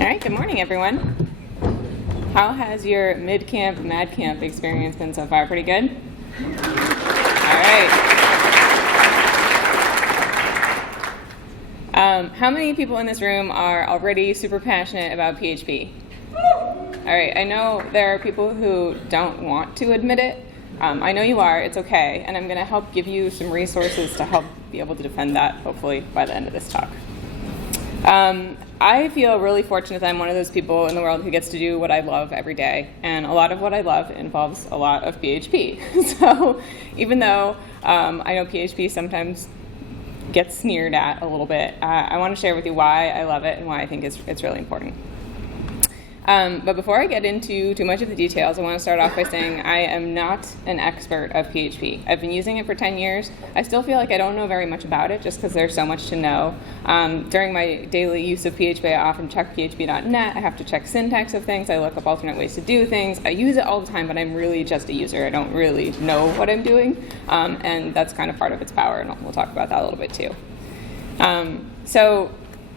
All right, good morning, everyone. How has your MidCamp, MadCamp experience been so far? Pretty good? All right. How many people in this room are already super passionate about PHP? All right, I know there are people who don't want to admit it. I know you are, it's okay, and I'm going to help give you some resources to help be able to defend that, hopefully, by the end of this talk. I feel really fortunate that I'm one of those people in the world who gets to do what I love every day, and a lot of what I love involves a lot of PHP. So even though I know PHP sometimes gets sneered at a little bit, I want to share with you why I love it and why I think it's really important. But before I get into too much of the details, I want to start off by saying I am not an expert of PHP. I've been using it for 10 years. I still feel like I don't know very much about it just because there's so much to know. During my daily use of PHP, I often check php.net. I have to check syntax of things. I look up alternate ways to do things. I use it all the time, but I'm really just a user. I don't really know what I'm doing, and that's kind of part of its power, and we'll talk about that a little bit too. So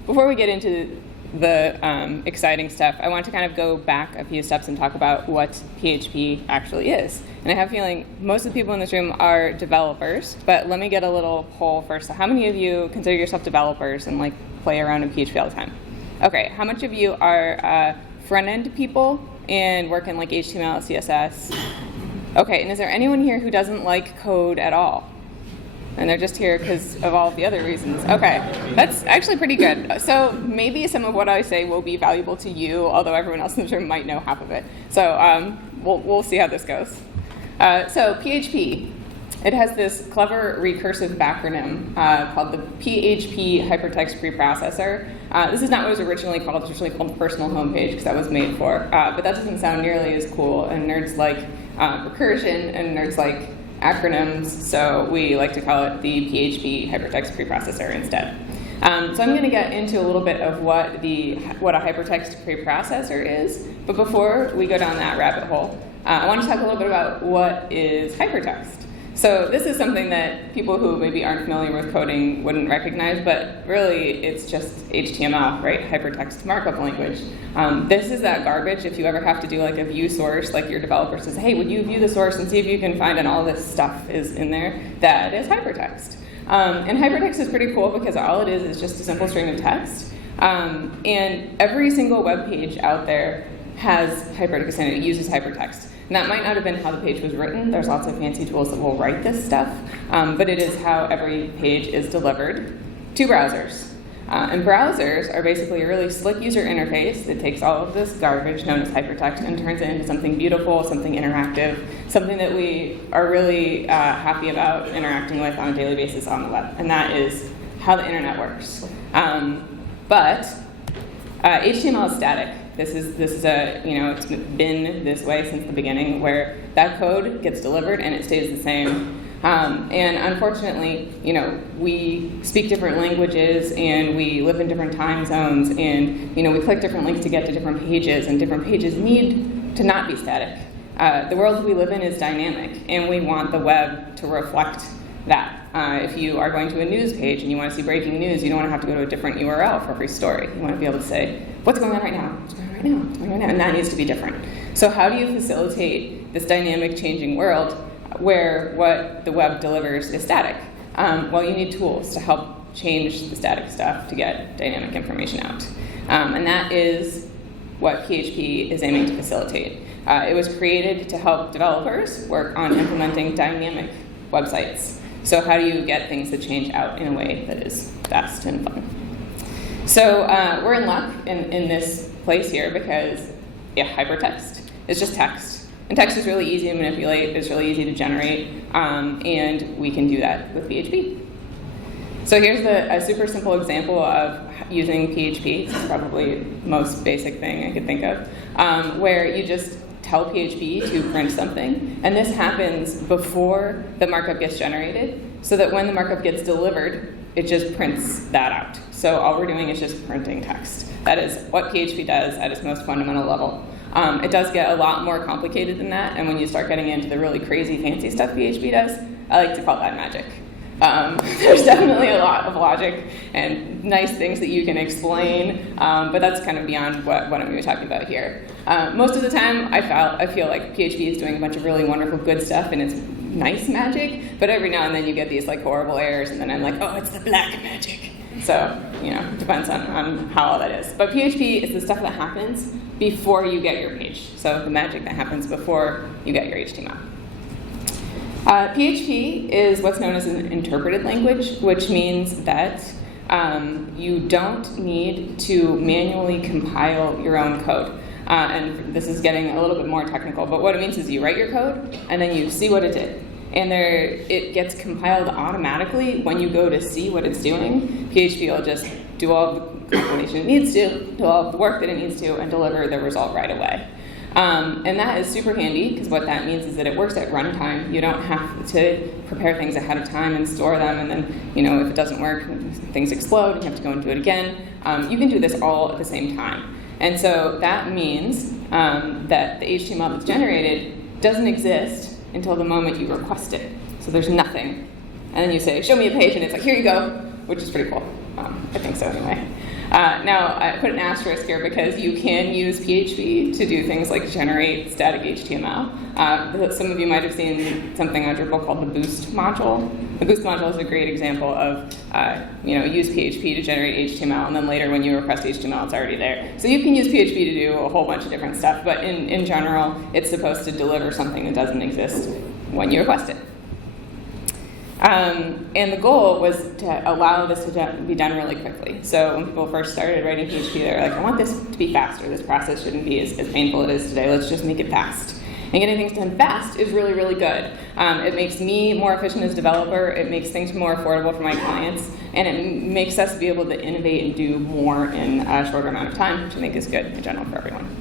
before we get into the exciting stuff, I want to kind of go back a few steps and talk about what PHP actually is. And I have a feeling most of the people in this room are developers, but let me get a little poll first. So how many of you consider yourself developers and like play around in PHP all the time? Okay, how much of you are front-end people and work in like HTML, CSS? Okay, and is there anyone here who doesn't like code at all? And they're just here because of all of the other reasons. Okay, that's actually pretty good. So maybe some of what I say will be valuable to you, although everyone else in this room might know half of it. So we'll see how this goes. So PHP, it has this clever recursive backronym called the PHP Hypertext Preprocessor. This is not what it was originally called. It was originally called Personal Homepage because that was made for. But that doesn't sound nearly as cool. And nerds like recursion and nerds like acronyms, so we like to call it the PHP Hypertext Preprocessor instead. So I'm going to get into a little bit of what a hypertext preprocessor is, but before we go down that rabbit hole, I want to talk a little bit about what is hypertext. So this is something that people who maybe aren't familiar with coding wouldn't recognize, but really it's just HTML, right? Hypertext markup language. This is that garbage if you ever have to do like a view source, like your developer says, hey, would you view the source and see if you can find, and all this stuff is in there, that is hypertext. And hypertext is pretty cool because all it is just a simple string of text. And every single web page out there has hypertext in it. It uses hypertext. And that might not have been how the page was written. There's lots of fancy tools that will write this stuff, but it is how every page is delivered to browsers. And browsers are basically a really slick user interface that takes all of this garbage known as hypertext and turns it into something beautiful, something interactive, something that we are really happy about interacting with on a daily basis on the web. And that is how the internet works. But HTML is static. This is it's been this way since the beginning, where that code gets delivered and it stays the same. And unfortunately, we speak different languages and we live in different time zones, and we click different links to get to different pages, and different pages need to not be static. The world we live in is dynamic, and we want the web to reflect that. If you are going to a news page and you want to see breaking news, you don't want to have to go to a different URL for every story. You want to be able to say, what's going on right now? What's going on right now? What's going on right now? And that needs to be different. So how do you facilitate this dynamic changing world where what the web delivers is static? Well, you need tools to help change the static stuff to get dynamic information out. And that is what PHP is aiming to facilitate. It was created to help developers work on implementing dynamic websites. So how do you get things to change out in a way that is fast and fun? So we're in luck in this place here because hypertext is just text. And text is really easy to manipulate, it's really easy to generate, and we can do that with PHP. So here's a super simple example of using PHP. This is probably the most basic thing I could think of, where you just tell PHP to print something, and this happens before the markup gets generated, so that when the markup gets delivered, it just prints that out. So all we're doing is just printing text. That is what PHP does at its most fundamental level. It does get a lot more complicated than that, and when you start getting into the really crazy fancy stuff PHP does, I like to call that magic. There's definitely a lot of logic and nice things that you can explain, but that's kind of beyond what I'm going to be talking about here. Most of the time, I feel like PHP is doing a bunch of really wonderful, good stuff, and it's nice magic, but every now and then you get these like horrible errors, and then I'm like, oh, it's the black magic. So, it depends on how all that is. But PHP is the stuff that happens before you get your page. So the magic that happens before you get your HTML. PHP is what's known as an interpreted language, which means that you don't need to manually compile your own code. And this is getting a little bit more technical, but what it means is you write your code, and then you see what it did. And it gets compiled automatically when you go to see what it's doing. PHP will just do all the compilation it needs to, do all the work that it needs to, and deliver the result right away. And that is super handy, because what that means is that it works at runtime. You don't have to prepare things ahead of time and store them, and then, if it doesn't work, things explode, and you have to go and do it again. You can do this all at the same time. And so that means that the HTML that's generated doesn't exist until the moment you request it. So there's nothing. And then you say, show me a page, and it's like, here you go, which is pretty cool. I think so anyway. Now, I put an asterisk here because you can use PHP to do things like generate static HTML. Some of you might have seen something on Drupal called the Boost module. The Boost module is a great example of, use PHP to generate HTML, and then later when you request HTML, it's already there. So you can use PHP to do a whole bunch of different stuff, but in general, it's supposed to deliver something that doesn't exist when you request it. And the goal was to allow this to be done really quickly. So when people first started writing PHP, they were like, I want this to be faster. This process shouldn't be as painful as it is today. Let's just make it fast. And getting things done fast is really, really good. It makes me more efficient as a developer. It makes things more affordable for my clients. And it makes us be able to innovate and do more in a shorter amount of time, which I think is good in general for everyone.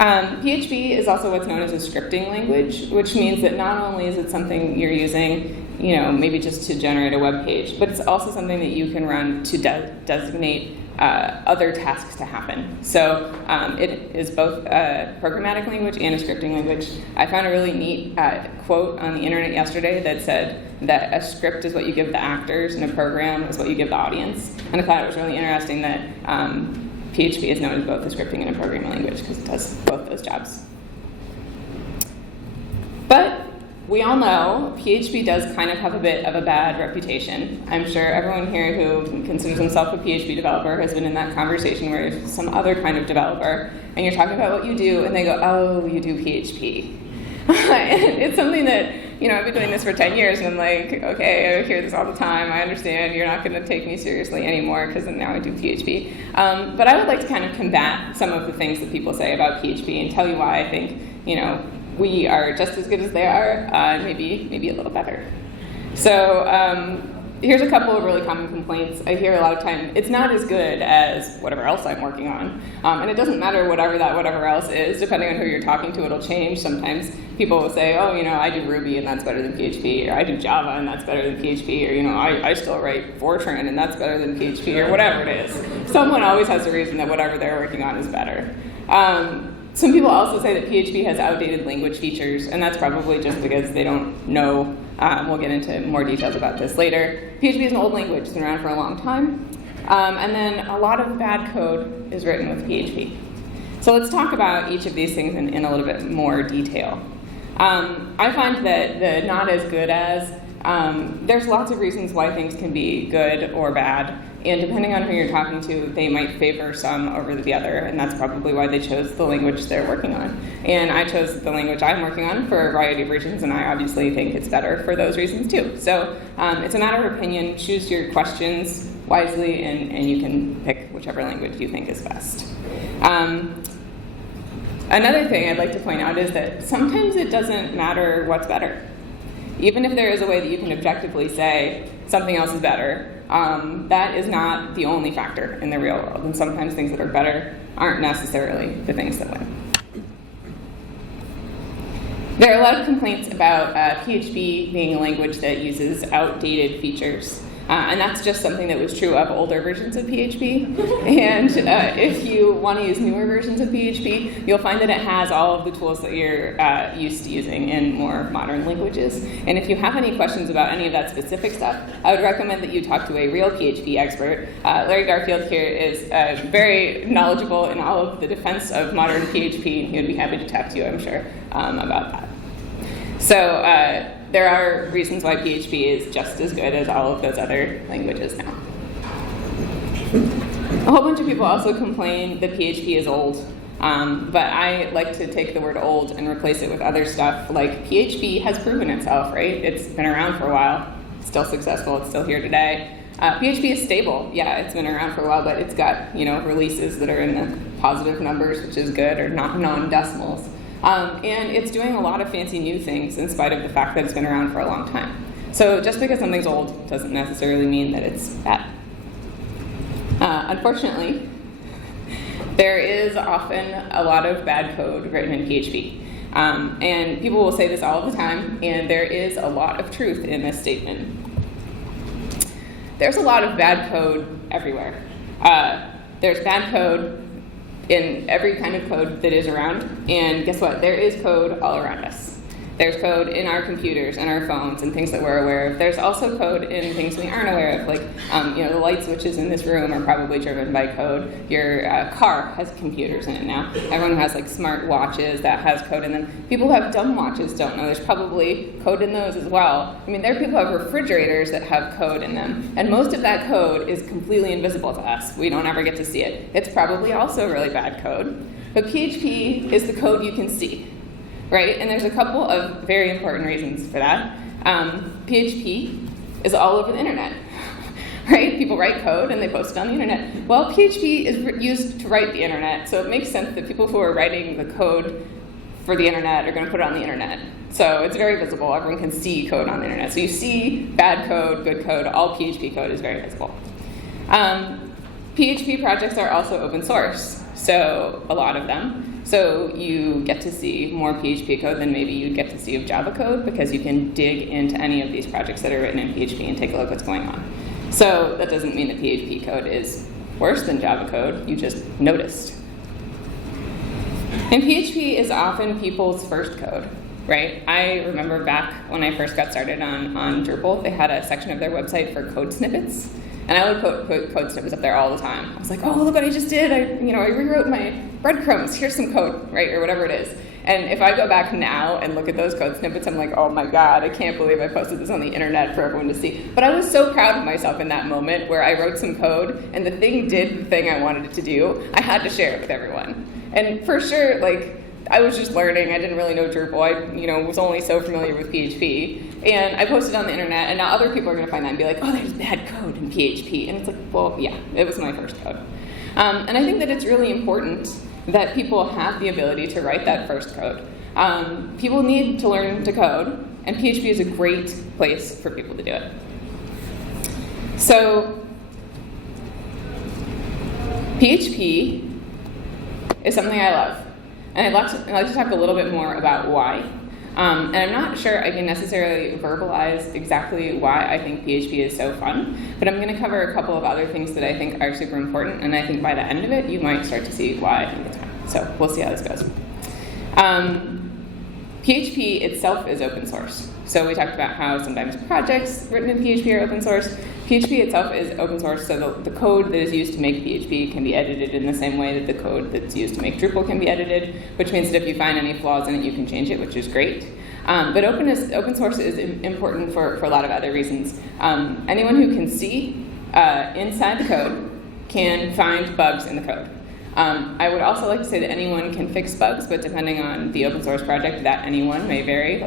PHP is also what's known as a scripting language, which means that not only is it something you're using, maybe just to generate a web page, but it's also something that you can run to designate other tasks to happen. So it is both a programmatic language and a scripting language. I found a really neat quote on the internet yesterday that said that a script is what you give the actors and a program is what you give the audience. And I thought it was really interesting that PHP is known as both a scripting and a programming language because it does both those jobs. But we all know PHP does kind of have a bit of a bad reputation. I'm sure everyone here who considers himself a PHP developer has been in that conversation where you're some other kind of developer and you're talking about what you do and they go, oh, you do PHP. It's something that, I've been doing this for 10 years and I'm like, okay, I hear this all the time. I understand you're not going to take me seriously anymore because now I do PHP. But I would like to kind of combat some of the things that people say about PHP and tell you why I think, we are just as good as they are, maybe a little better. So here's a couple of really common complaints. I hear a lot of time, it's not as good as whatever else I'm working on. And it doesn't matter whatever else is, depending on who you're talking to, it'll change. Sometimes people will say, oh, I do Ruby and that's better than PHP, or I do Java and that's better than PHP, or I still write Fortran and that's better than PHP, or whatever it is. Someone always has a reason that whatever they're working on is better. Some people also say that PHP has outdated language features, and that's probably just because they don't know. We'll get into more details about this later. PHP is an old language. It's been around for a long time. And then a lot of bad code is written with PHP. So let's talk about each of these things in a little bit more detail. I find that the not as good as, there's lots of reasons why things can be good or bad. And depending on who you're talking to, they might favor some over the other, and that's probably why they chose the language they're working on. And I chose the language I'm working on for a variety of reasons, and I obviously think it's better for those reasons too. So it's a matter of opinion. Choose your questions wisely, and you can pick whichever language you think is best. Another thing I'd like to point out is that sometimes it doesn't matter what's better. Even if there is a way that you can objectively say something else is better, that is not the only factor in the real world. And sometimes things that are better aren't necessarily the things that win. There are a lot of complaints about PHP being a language that uses outdated features. And that's just something that was true of older versions of PHP. And if you want to use newer versions of PHP, you'll find that it has all of the tools that you're used to using in more modern languages. And if you have any questions about any of that specific stuff, I would recommend that you talk to a real PHP expert. Larry Garfield here is very knowledgeable in all of the defense of modern PHP, and he would be happy to talk to you, I'm sure, about that. So there are reasons why PHP is just as good as all of those other languages now. A whole bunch of people also complain that PHP is old, but I like to take the word old and replace it with other stuff, like PHP has proven itself, right? It's been around for a while, it's still successful, it's still here today. PHP is stable. Yeah, it's been around for a while, but it's got releases that are in the positive numbers, which is good, or not non-decimals. And it's doing a lot of fancy new things in spite of the fact that it's been around for a long time. So just because something's old doesn't necessarily mean that it's bad. Unfortunately, there is often a lot of bad code written in PHP. And people will say this all the time, and there is a lot of truth in this statement. There's a lot of bad code everywhere. There's bad code in every kind of code that is around, and guess what? There is code all around us. There's code in our computers and our phones and things that we're aware of. There's also code in things we aren't aware of, like the light switches in this room are probably driven by code. Your car has computers in it now. Everyone has like smart watches that has code in them. People who have dumb watches don't know. There's probably code in those as well. I mean, there are people who have refrigerators that have code in them, and most of that code is completely invisible to us. We don't ever get to see it. It's probably also really bad code. But PHP is the code you can see. Right? And there's a couple of very important reasons for that. PHP is all over the internet. Right? People write code and they post it on the internet. Well, PHP is used to write the internet, so it makes sense that people who are writing the code for the internet are going to put it on the internet. So it's very visible. Everyone can see code on the internet. So you see bad code, good code, all PHP code is very visible. PHP projects are also open source, so a lot of them. So you get to see more PHP code than maybe you'd get to see of Java code, because you can dig into any of these projects that are written in PHP and take a look what's going on. So that doesn't mean that PHP code is worse than Java code, you just noticed. And PHP is often people's first code, right? I remember back when I first got started on Drupal, they had a section of their website for code snippets. And I would put code snippets up there all the time. I was like, oh, look what I just did. I rewrote my breadcrumbs. Here's some code, right, or whatever it is. And if I go back now and look at those code snippets, I'm like, oh my God, I can't believe I posted this on the internet for everyone to see. But I was so proud of myself in that moment where I wrote some code and the thing did the thing I wanted it to do. I had to share it with everyone. And for sure, I was just learning. I didn't really know Drupal. I was only so familiar with PHP. And I posted on the internet, and now other people are going to find that and be like, oh, there's bad code in PHP. And it's like, well, yeah, it was my first code. And I think that it's really important that people have the ability to write that first code. People need to learn to code, and PHP is a great place for people to do it. So PHP is something I love. And I'd like to talk a little bit more about why. And I'm not sure I can necessarily verbalize exactly why I think PHP is so fun, but I'm going to cover a couple of other things that I think are super important, and I think by the end of it, you might start to see why I think it's fun. So we'll see how this goes. PHP itself is open source. So we talked about how sometimes projects written in PHP are open source. PHP itself is open source, so the code that is used to make PHP can be edited in the same way that the code that's used to make Drupal can be edited, which means that if you find any flaws in it, you can change it, which is great. But open source is important for a lot of other reasons. Anyone who can see inside the code can find bugs in the code. I would also like to say that anyone can fix bugs, but depending on the open source project, that anyone may vary.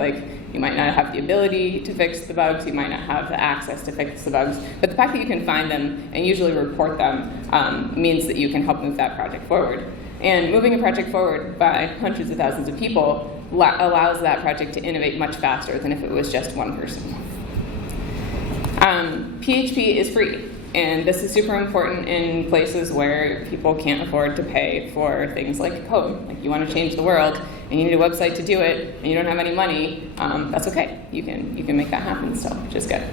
You might not have the ability to fix the bugs, you might not have the access to fix the bugs, but the fact that you can find them and usually report them means that you can help move that project forward. And moving a project forward by hundreds of thousands of people allows that project to innovate much faster than if it was just one person. PHP is free. And this is super important in places where people can't afford to pay for things like code. You want to change the world, and you need a website to do it, and you don't have any money, that's okay. You can make that happen still, which is good.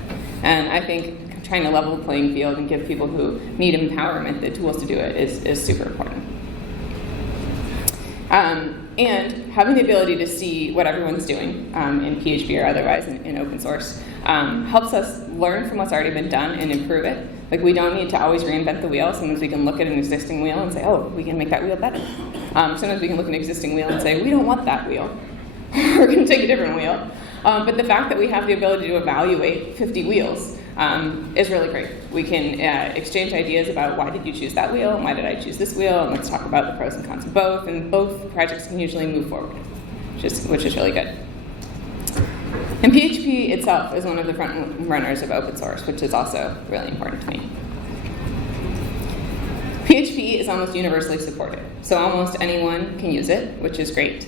And I think trying to level the playing field and give people who need empowerment the tools to do it is super important. And having the ability to see what everyone's doing in PHP or otherwise in open source helps us learn from what's already been done and improve it. Like, we don't need to always reinvent the wheel. Sometimes we can look at an existing wheel and say, oh, we can make that wheel better. Sometimes we can look at an existing wheel and say, we don't want that wheel. We're going to take a different wheel. But the fact that we have the ability to evaluate 50 wheels is really great. We can exchange ideas about why did you choose that wheel, and why did I choose this wheel, and let's talk about the pros and cons of both, and both projects can usually move forward, which is really good. And PHP itself is one of the front runners of open source, which is also really important to me. PHP is almost universally supported, so almost anyone can use it, which is great.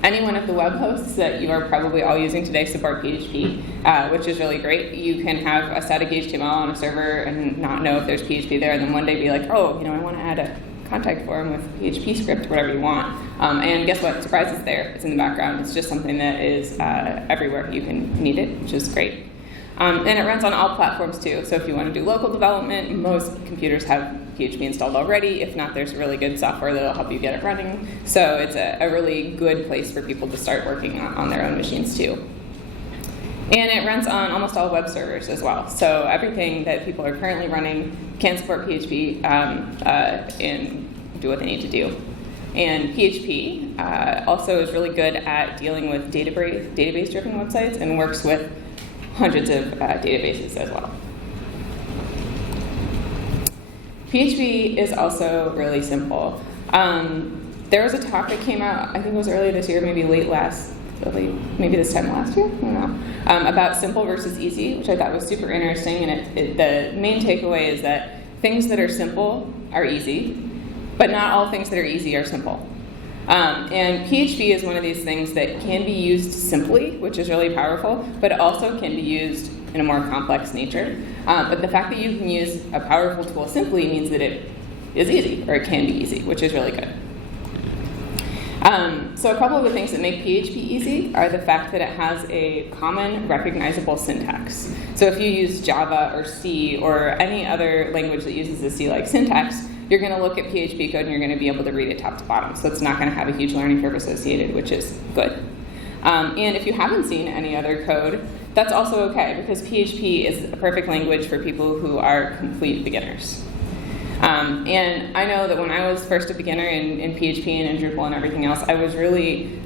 Any one of the web hosts that you are probably all using today support PHP, which is really great. You can have a static HTML on a server and not know if there's PHP there, and then one day be like, oh, I want to add a contact form with PHP script, whatever you want. And guess what? Surprise, it's there. It's in the background. It's just something that is everywhere. You can need it, which is great. And it runs on all platforms too. So if you want to do local development, most computers have PHP installed already. If not, there's really good software that'll help you get it running. So it's a really good place for people to start working on their own machines too. And it runs on almost all web servers as well. So everything that people are currently running can support PHP and do what they need to do. And PHP also is really good at dealing with database-driven websites and works with hundreds of databases as well. PHP is also really simple. There was a talk that came out, I think it was earlier this year, maybe maybe this time last year, I don't know, about simple versus easy, which I thought was super interesting. And the main takeaway is that things that are simple are easy, but not all things that are easy are simple. And PHP is one of these things that can be used simply, which is really powerful, but it also can be used in a more complex nature. But the fact that you can use a powerful tool simply means that it is easy, or it can be easy, which is really good. So a couple of the things that make PHP easy are the fact that it has a common recognizable syntax. So if you use Java or C or any other language that uses a C-like syntax, you're going to look at PHP code and you're going to be able to read it top to bottom. So it's not going to have a huge learning curve associated, which is good. And if you haven't seen any other code, that's also okay, because PHP is a perfect language for people who are complete beginners. And I know that when I was first a beginner in PHP and in Drupal and everything else, I was really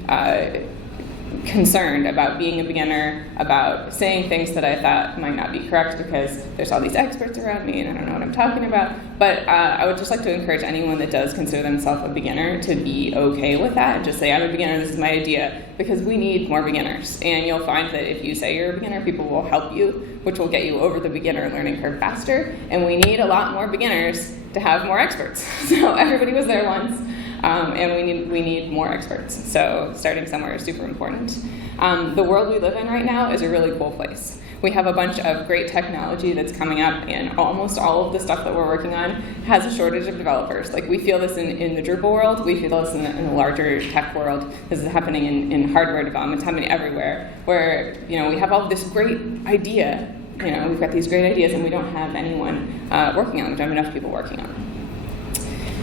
concerned about being a beginner, about saying things that I thought might not be correct because there's all these experts around me and I don't know what I'm talking about. But I would just like to encourage anyone that does consider themselves a beginner to be okay with that and just say, I'm a beginner, this is my idea, because we need more beginners. And you'll find that if you say you're a beginner, people will help you, which will get you over the beginner learning curve faster. And we need a lot more beginners to have more experts. So everybody was there once. And we need more experts. So starting somewhere is super important. The world we live in right now is a really cool place. We have a bunch of great technology that's coming up, and almost all of the stuff that we're working on has a shortage of developers. Like, we feel this in the Drupal world, we feel this in the larger tech world. This is happening in hardware development, it's happening everywhere, where we have all this great idea. We've got these great ideas, and we don't have anyone working on them. We don't have enough people working on them.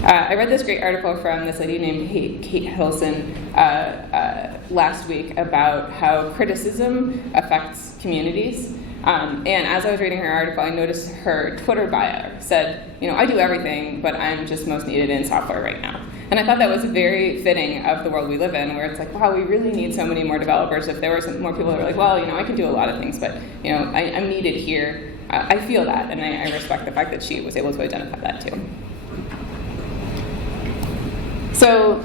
I read this great article from this lady named Kate Hilson last week about how criticism affects communities. And as I was reading her article, I noticed her Twitter bio said, I do everything, but I'm just most needed in software right now. And I thought that was very fitting of the world we live in, where it's like, wow, we really need so many more developers. If there were some more people that were like, well, I can do a lot of things, but I'm needed here. I feel that, and I respect the fact that she was able to identify that too. So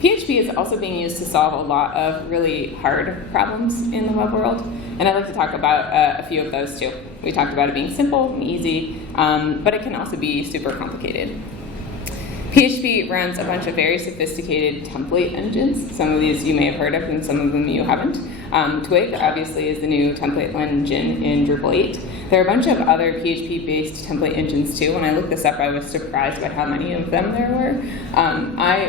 PHP is also being used to solve a lot of really hard problems in the web world, and I'd like to talk about a few of those too. We talked about it being simple and easy, but it can also be super complicated. PHP runs a bunch of very sophisticated template engines. Some of these you may have heard of, and some of them you haven't. Twig, obviously, is the new template engine in Drupal 8. There are a bunch of other PHP-based template engines too. When I looked this up, I was surprised by how many of them there were.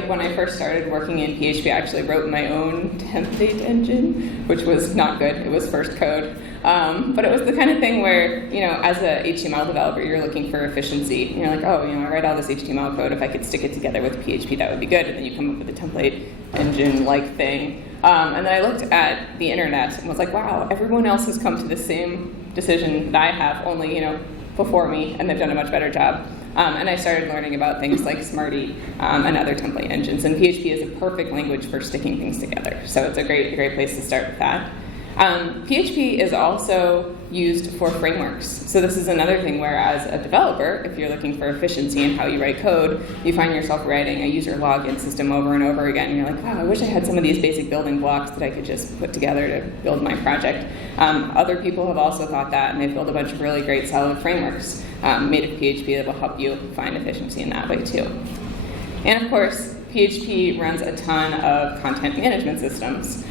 When I first started working in PHP, I actually wrote my own template engine, which was not good. It was first code. But it was the kind of thing where, as a HTML developer, you're looking for efficiency. And you're like, oh, I write all this HTML code. If I could stick it together with PHP, that would be good. And then you come up with a template engine-like thing. And then I looked at the internet and was like, wow, everyone else has come to the same decision that I have, only, before me, and they've done a much better job. And I started learning about things like Smarty and other template engines. And PHP is a perfect language for sticking things together. So it's a great place to start with that. PHP is also used for frameworks. So this is another thing where, as a developer, if you're looking for efficiency in how you write code, you find yourself writing a user login system over and over again. And you're like, wow, I wish I had some of these basic building blocks that I could just put together to build my project. Other people have also thought that, and they've built a bunch of really great solid frameworks made of PHP that will help you find efficiency in that way too. And of course, PHP runs a ton of content management systems.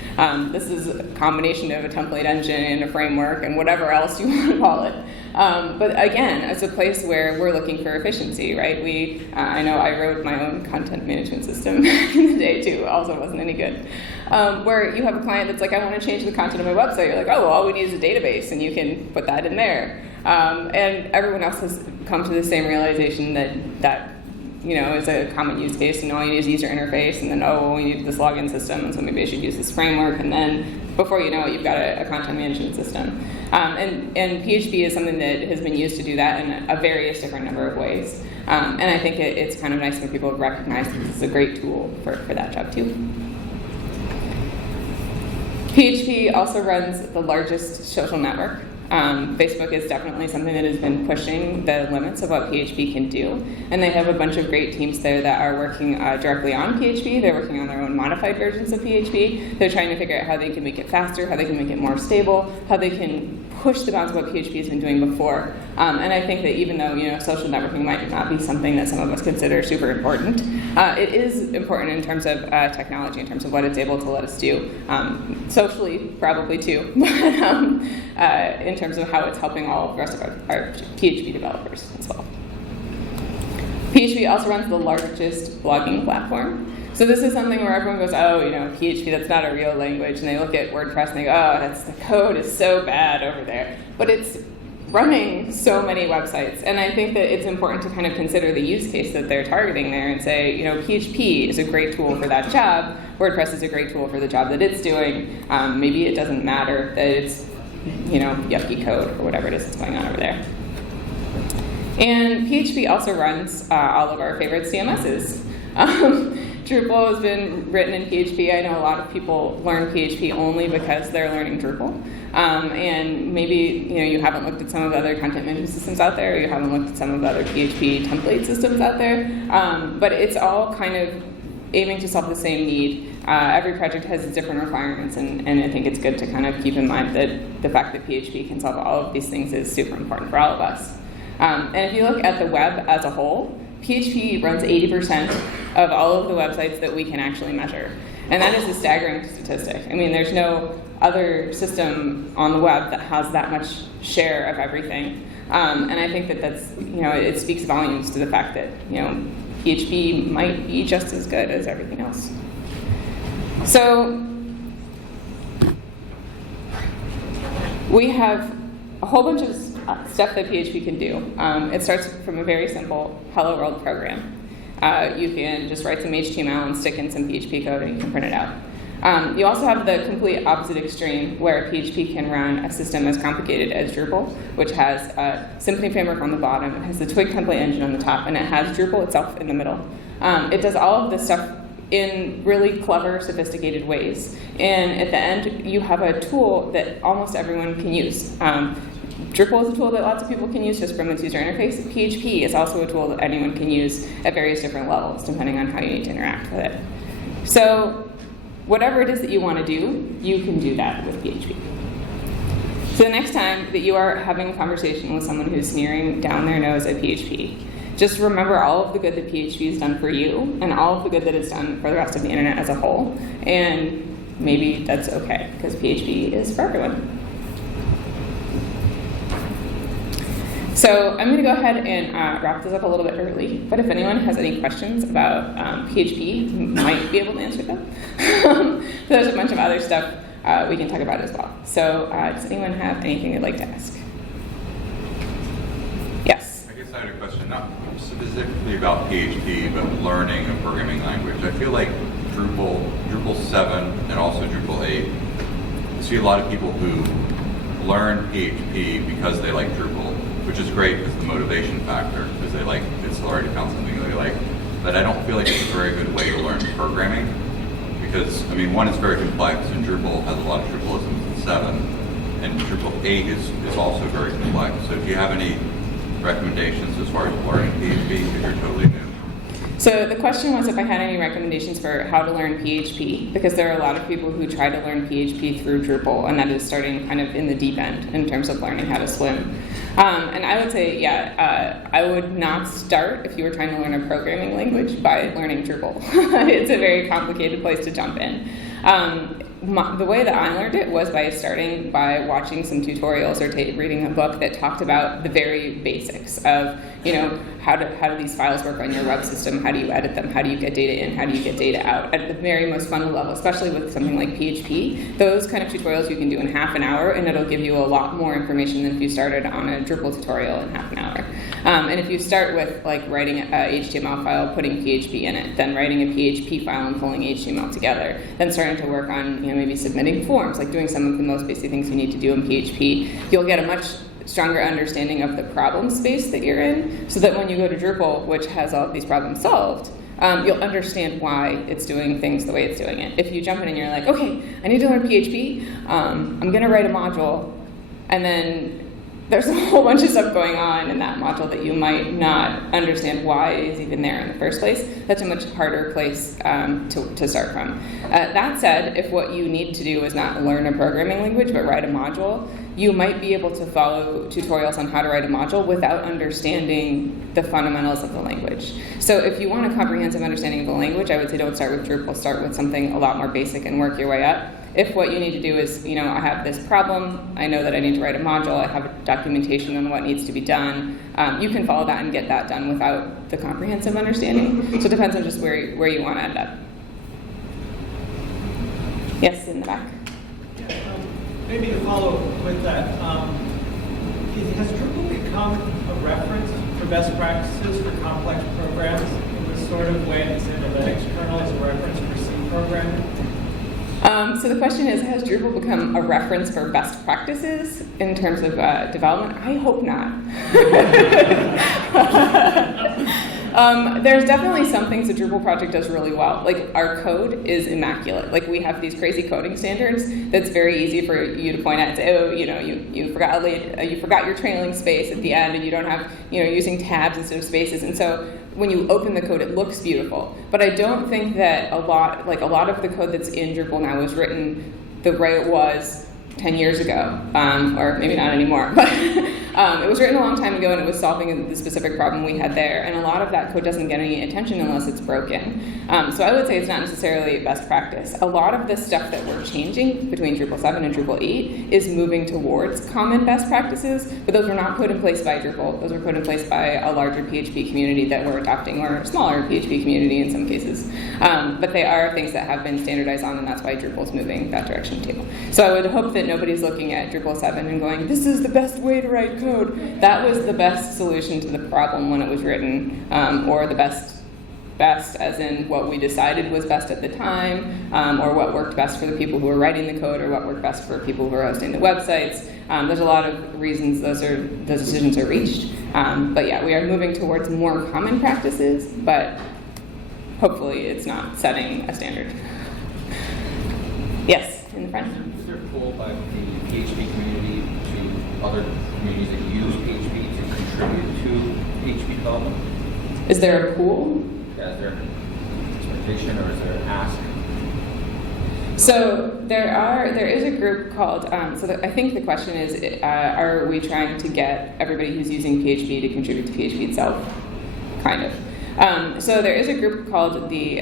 This is a combination of a template engine and a framework and whatever else you want to call it. But again, it's a place where we're looking for efficiency, right? I know I wrote my own content management system back in the day too, also wasn't any good. Where you have a client that's like, I want to change the content of my website. You're like, oh, well, all we need is a database, and you can put that in there. And everyone else has come to the same realization that is a common use case, and all you need is user interface, and then, we need this login system, and so maybe I should use this framework, and then before you know it, you've got a content management system. And PHP is something that has been used to do that in a various different number of ways. And I think it's kind of nice when people recognize that this is a great tool for that job too. PHP also runs the largest social network. Facebook is definitely something that has been pushing the limits of what PHP can do. And they have a bunch of great teams there that are working directly on PHP. They're working on their own modified versions of PHP. They're trying to figure out how they can make it faster, how they can make it more stable, how they can push the bounds of what PHP has been doing before. And I think that even though social networking might not be something that some of us consider super important, it is important in terms of technology, in terms of what it's able to let us do. Socially, probably too, but in terms of how it's helping all of the rest of our PHP developers as well. PHP also runs the largest blogging platform. So this is something where everyone goes, PHP, that's not a real language. And they look at WordPress and they go, the code is so bad over there. But it's running so many websites. And I think that it's important to kind of consider the use case that they're targeting there and say, PHP is a great tool for that job. WordPress is a great tool for the job that it's doing. Maybe it doesn't matter that it's, yucky code or whatever it is that's going on over there. And PHP also runs all of our favorite CMSs. Drupal has been written in PHP. I know a lot of people learn PHP only because they're learning Drupal. And maybe you haven't looked at some of the other content management systems out there, or you haven't looked at some of the other PHP template systems out there. But it's all kind of aiming to solve the same need. Every project has its different requirements, and I think it's good to kind of keep in mind that the fact that PHP can solve all of these things is super important for all of us. And if you look at the web as a whole, PHP runs 80% of all of the websites that we can actually measure. And that is a staggering statistic. I mean, there's no other system on the web that has that much share of everything. And I think that that's, it speaks volumes to the fact that, PHP might be just as good as everything else. So we have a whole bunch of stuff that PHP can do. It starts from a very simple hello world program. You can just write some HTML and stick in some PHP code and you can print it out. You also have the complete opposite extreme where PHP can run a system as complicated as Drupal, which has a Symfony framework on the bottom, it has the Twig template engine on the top, and it has Drupal itself in the middle. It does all of this stuff in really clever, sophisticated ways. And at the end, you have a tool that almost everyone can use. Drupal is a tool that lots of people can use just from its user interface. PHP is also a tool that anyone can use at various different levels, depending on how you need to interact with it. So whatever it is that you want to do, you can do that with PHP. So the next time that you are having a conversation with someone who's sneering down their nose at PHP, just remember all of the good that PHP has done for you and all of the good that it's done for the rest of the internet as a whole. And maybe that's okay, because PHP is for everyone. So I'm going to go ahead and wrap this up a little bit early, but if anyone has any questions about PHP, you might be able to answer them. There's a bunch of other stuff we can talk about as well. So does anyone have anything they'd like to ask? Yes? I guess I had a question, not specifically about PHP, but learning a programming language. I feel like Drupal 7 and also Drupal 8, I see a lot of people who learn PHP because they like Drupal, which is great because the motivation factor, because they like, it's already found something they like. But I don't feel like it's a very good way to learn programming because, I mean, one, it's very complex, and Drupal has a lot of Drupalisms in 7, and Drupal 8 is also very complex. So do you have any recommendations as far as learning PHP because you're totally new? So the question was if I had any recommendations for how to learn PHP, because there are a lot of people who try to learn PHP through Drupal, and that is starting kind of in the deep end in terms of learning how to swim. And I would say, I would not start if you were trying to learn a programming language by learning Drupal. It's a very complicated place to jump in. The way that I learned it was by starting by watching some tutorials or reading a book that talked about the very basics of, how do these files work on your web system? How do you edit them? How do you get data in? How do you get data out? At the very most fundamental level, especially with something like PHP, those kind of tutorials you can do in half an hour, and it'll give you a lot more information than if you started on a Drupal tutorial in half an hour. And if you start with like writing a HTML file, putting PHP in it, then writing a PHP file and pulling HTML together, then starting to work on maybe submitting forms, like doing some of the most basic things you need to do in PHP, you'll get a much stronger understanding of the problem space that you're in, so that when you go to Drupal, which has all of these problems solved, you'll understand why it's doing things the way it's doing it. If you jump in and you're like, okay, I need to learn PHP, I'm going to write a module, and then there's a whole bunch of stuff going on in that module that you might not understand why it's even there in the first place. That's a much harder place to start from. That said, if what you need to do is not learn a programming language but write a module, you might be able to follow tutorials on how to write a module without understanding the fundamentals of the language. So if you want a comprehensive understanding of the language, I would say don't start with Drupal, start with something a lot more basic and work your way up. If what you need to do is, I have this problem, I know that I need to write a module, I have a documentation on what needs to be done, you can follow that and get that done without the comprehensive understanding. So it depends on just where you want to end up. Yes, in the back. Maybe to follow with that, has Drupal become a reference for best practices for complex programs in the sort of way that Linux kernel is a reference for C programming? So the question is, has Drupal become a reference for best practices in terms of development? I hope not. There's definitely some things the Drupal project does really well. Like, our code is immaculate. Like, we have these crazy coding standards that's very easy for you to point at and say, oh, you forgot your trailing space at the end, and you don't have, using tabs instead of spaces. And so when you open the code, it looks beautiful. But I don't think that a lot of the code that's in Drupal now was written the way it was 10 years ago, or maybe not anymore, but it was written a long time ago, and it was solving the specific problem we had there, and a lot of that code doesn't get any attention unless it's broken. So I would say it's not necessarily best practice. A lot of the stuff that we're changing between Drupal 7 and Drupal 8 is moving towards common best practices, but those were not put in place by Drupal. Those were put in place by a larger PHP community that we're adopting, or a smaller PHP community in some cases. But they are things that have been standardized on, and that's why Drupal's moving that direction too. So I would hope that nobody's looking at Drupal 7 and going, this is the best way to write code. That was the best solution to the problem when it was written, or the best as in what we decided was best at the time, or what worked best for the people who were writing the code, or what worked best for people who were hosting the websites. There's a lot of reasons those decisions are reached. But yeah, we are moving towards more common practices, but hopefully it's not setting a standard. Yes, in the front. Is there a pull by the PHP community to other communities that use PHP to contribute to PHP development? Is there a pool? Yeah, is there an expectation or is there an ask? So there is a group called, I think the question is, are we trying to get everybody who's using PHP to contribute to PHP itself? Kind of. So there is a group called the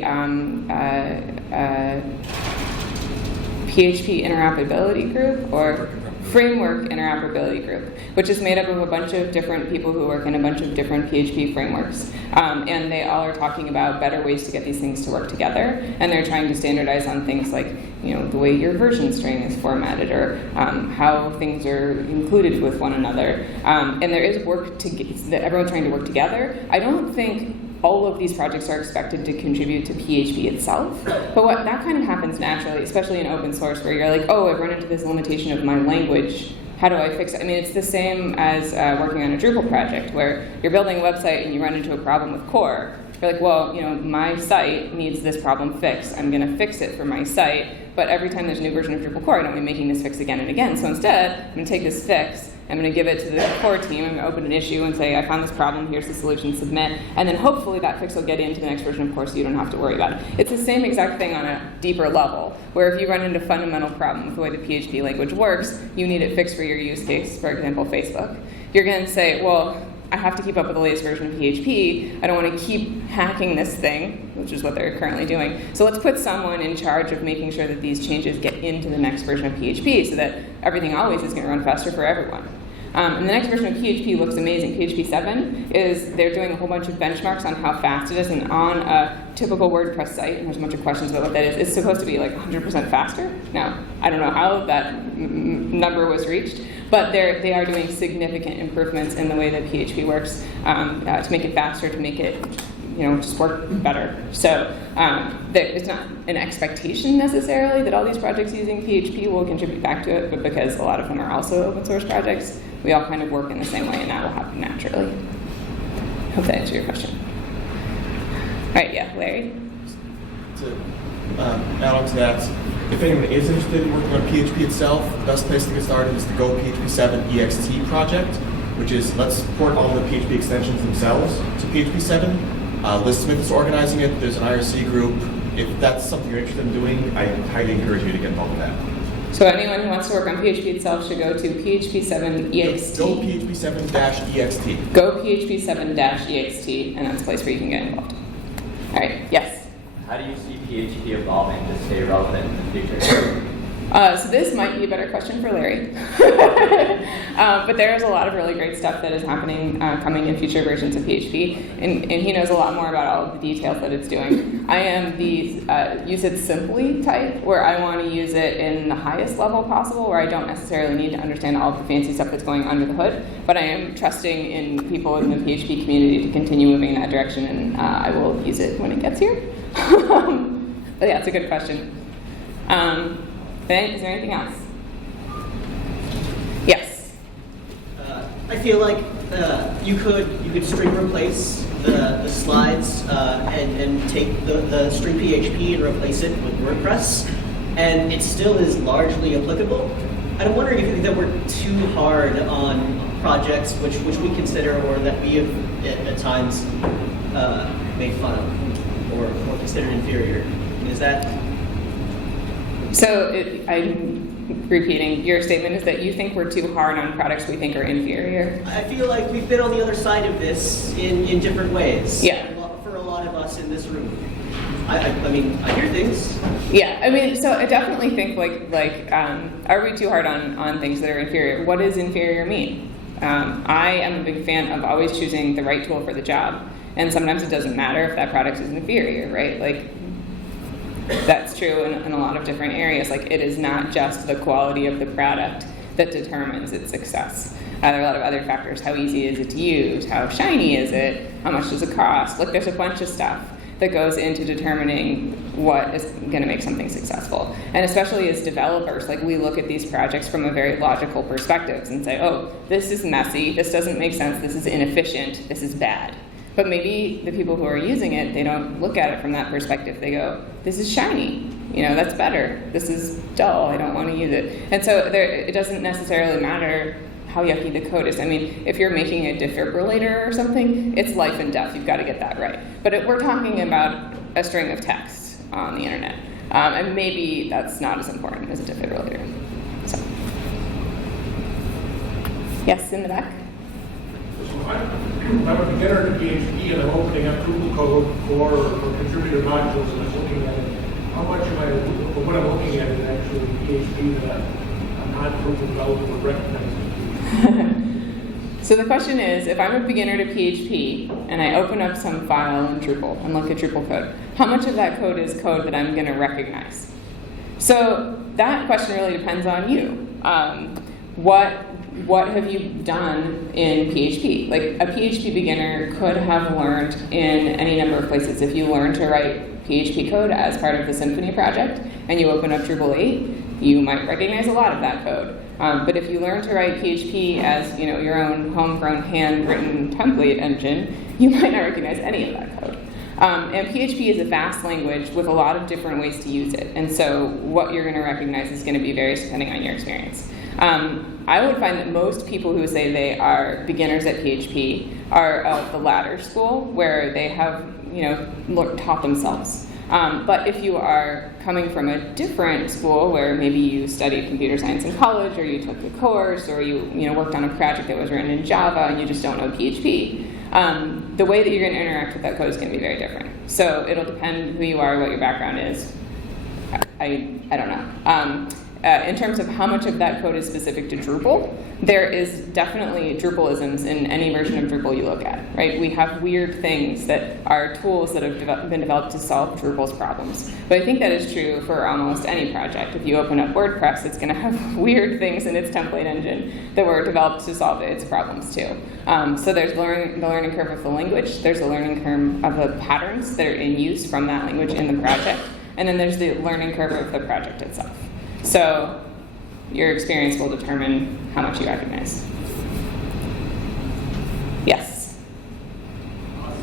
PHP Interoperability Group, or framework interoperability group, which is made up of a bunch of different people who work in a bunch of different PHP frameworks. And they all are talking about better ways to get these things to work together. And they're trying to standardize on things like, the way your version string is formatted, or how things are included with one another. And there is work that everyone's trying to work together. I don't think all of these projects are expected to contribute to PHP itself, but that kind of happens naturally, especially in open source, where you're like, oh, I've run into this limitation of my language. How do I fix it? I mean, it's the same as working on a Drupal project, where you're building a website and you run into a problem with core. You're like, well, my site needs this problem fixed. I'm going to fix it for my site, but every time there's a new version of Drupal core, I don't be making this fix again and again. So instead, I'm going to take this fix, I'm going to give it to the core team, I'm going to open an issue and say, I found this problem, here's the solution, submit, and then hopefully that fix will get into the next version of core so you don't have to worry about it. It's the same exact thing on a deeper level, where if you run into a fundamental problem with the way the PHP language works, you need it fixed for your use case, for example, Facebook. You're going to say, well, I have to keep up with the latest version of PHP. I don't want to keep hacking this thing, which is what they're currently doing. So let's put someone in charge of making sure that these changes get into the next version of PHP so that everything always is going to run faster for everyone. And the next version of PHP looks amazing. PHP 7 they're doing a whole bunch of benchmarks on how fast it is, and on a typical WordPress site, and there's a bunch of questions about what that is, it's supposed to be like 100% faster. Now, I don't know how that number was reached, but they are doing significant improvements in the way that PHP works to make it faster, to make it just work better. So it's not an expectation necessarily that all these projects using PHP will contribute back to it, but because a lot of them are also open source projects, we all kind of work in the same way, and that will happen naturally. Hope that answered your question. All right, yeah, Larry? To add on to that, if anyone is interested in working on PHP itself, the best place to get started is the Go PHP 7 EXT project, which is let's port all the PHP extensions themselves to PHP 7. Liz Smith is organizing it. There's an IRC group. If that's something you're interested in doing, I highly encourage you to get involved with that. So anyone who wants to work on PHP itself should go to PHP 7 EXT. Go PHP 7-EXT. Go PHP 7-EXT, and that's a place where you can get involved. All right, yes? How do you see PHP evolving to stay relevant in the future? So this might be a better question for Larry. But there's a lot of really great stuff that is happening, coming in future versions of PHP, and he knows a lot more about all of the details that it's doing. I am the use it simply type, where I want to use it in the highest level possible, where I don't necessarily need to understand all of the fancy stuff that's going under the hood, but I am trusting in people in the PHP community to continue moving in that direction, and I will use it when it gets here. But yeah, it's a good question. Is there anything else? Yes. I feel like you could string replace the slides and take the string PHP and replace it with WordPress, and it still is largely applicable. And I'm wondering if you think that we're too hard on projects which we consider, or that we have at times made fun of or considered inferior. Is that? So I'm repeating, your statement is that you think we're too hard on products we think are inferior? I feel like we've been on the other side of this in different ways. Yeah. For a lot of us in this room. I mean, I hear things. Yeah, I mean, so I definitely think are we too hard on things that are inferior? What does inferior mean? I am a big fan of always choosing the right tool for the job, and sometimes it doesn't matter if that product is inferior, right? That's true in a lot of different areas. It is not just the quality of the product that determines its success. There are a lot of other factors. How easy is it to use? How shiny is it? How much does it cost? There's a bunch of stuff that goes into determining what is going to make something successful. And especially as developers, we look at these projects from a very logical perspective and say, oh, this is messy, this doesn't make sense, this is inefficient, this is bad. But maybe the people who are using it, they don't look at it from that perspective. They go, this is shiny, that's better. This is dull, I don't want to use it. And so it doesn't necessarily matter how yucky the code is. I mean, if you're making a defibrillator or something, it's life and death. You've got to get that right. But if we're talking about a string of text on the internet, and maybe that's not as important as a defibrillator. So, yes, in the back. I'm a beginner to PHP and I'm opening up Drupal code for contributor modules and I'm looking at it. How much am what I'm looking at is actually PHP that I'm non-Drupal developer would recognize it. So the question is, if I'm a beginner to PHP and I open up some file in Drupal and look at Drupal code, how much of that code is code that I'm going to recognize? So that question really depends on you. What have you done in PHP? Like a PHP beginner could have learned in any number of places. If you learn to write PHP code as part of the Symfony project and you open up Drupal 8, you might recognize a lot of that code. But if you learn to write PHP as your own homegrown handwritten template engine, you might not recognize any of that code. And PHP is a vast language with a lot of different ways to use it. And so what you're going to recognize is going to be various depending on your experience. I would find that most people who say they are beginners at PHP are of the latter school, where they have taught themselves. But if you are coming from a different school, where maybe you studied computer science in college, or you took a course, or you worked on a project that was written in Java and you just don't know PHP, the way that you're going to interact with that code is going to be very different. So it'll depend who you are, what your background is. I don't know. In terms of how much of that code is specific to Drupal, there is definitely Drupalisms in any version of Drupal you look at, right? We have weird things that are tools that have been developed to solve Drupal's problems. But I think that is true for almost any project. If you open up WordPress, it's going to have weird things in its template engine that were developed to solve its problems too. So there's the learning curve of the language, there's the learning curve of the patterns that are in use from that language in the project, and then there's the learning curve of the project itself. So your experience will determine how much you recognize. Yes?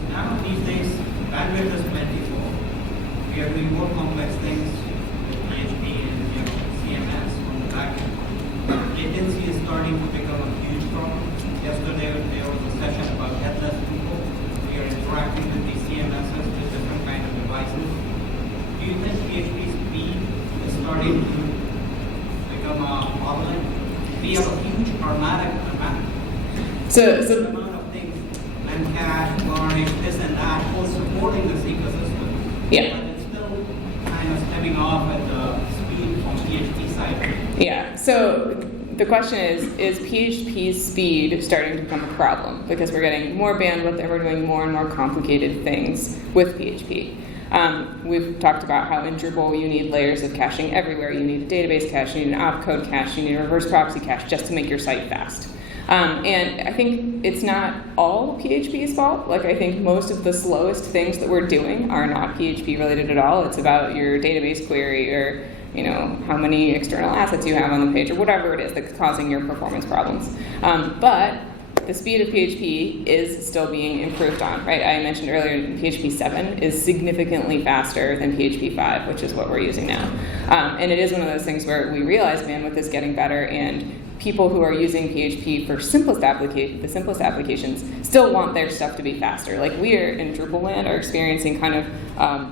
Now these days, bandwidth is plentiful. We are doing more complex things with PHP and CMS on the back end. Latency is starting to become a huge problem. Yesterday there was a session about headless people. We are interacting with the CMSs with different kind of devices. Do you think PHP speed is starting to become a bottleneck? We have a huge armada amount of things, Memcache, Varnish, this and that, all supporting this ecosystem. Yeah. But it's still kind of stemming off at the speed on PHP side. Yeah, so the question is PHP's speed starting to become a problem? Because we're getting more bandwidth and we're doing more and more complicated things with PHP. We've talked about how in Drupal you need layers of caching everywhere. You need a database cache, you need an opcode cache, you need a reverse proxy cache just to make your site fast. And I think it's not all PHP's fault. Like, I think most of the slowest things that we're doing are not PHP related at all. It's about your database query, or how many external assets you have on the page, or whatever it is that's causing your performance problems. But the speed of PHP is still being improved on, right? I mentioned earlier PHP 7 is significantly faster than PHP 5, which is what we're using now. And it is one of those things where we realize bandwidth is getting better, and people who are using PHP for the simplest applications still want their stuff to be faster. Like, we are in Drupal land are experiencing kind of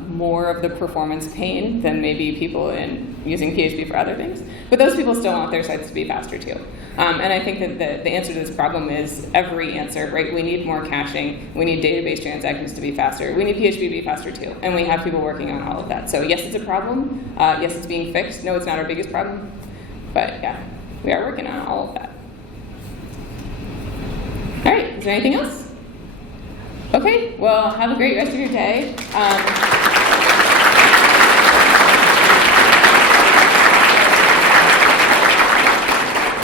more of the performance pain than maybe people in using PHP for other things. But those people still want their sites to be faster too. And I think that the answer to this problem is every answer, right? We need more caching. We need database transactions to be faster. We need PHP to be faster too. And we have people working on all of that. So yes, it's a problem. Yes, it's being fixed. No, it's not our biggest problem. But yeah, we are working on all of that. All right, is there anything else? Okay, well, have a great rest of your day.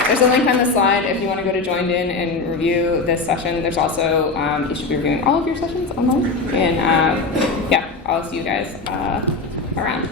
There's a link on the slide if you want to go to Joined In and review this session. There's also, you should be reviewing all of your sessions online. And yeah, I'll see you guys around.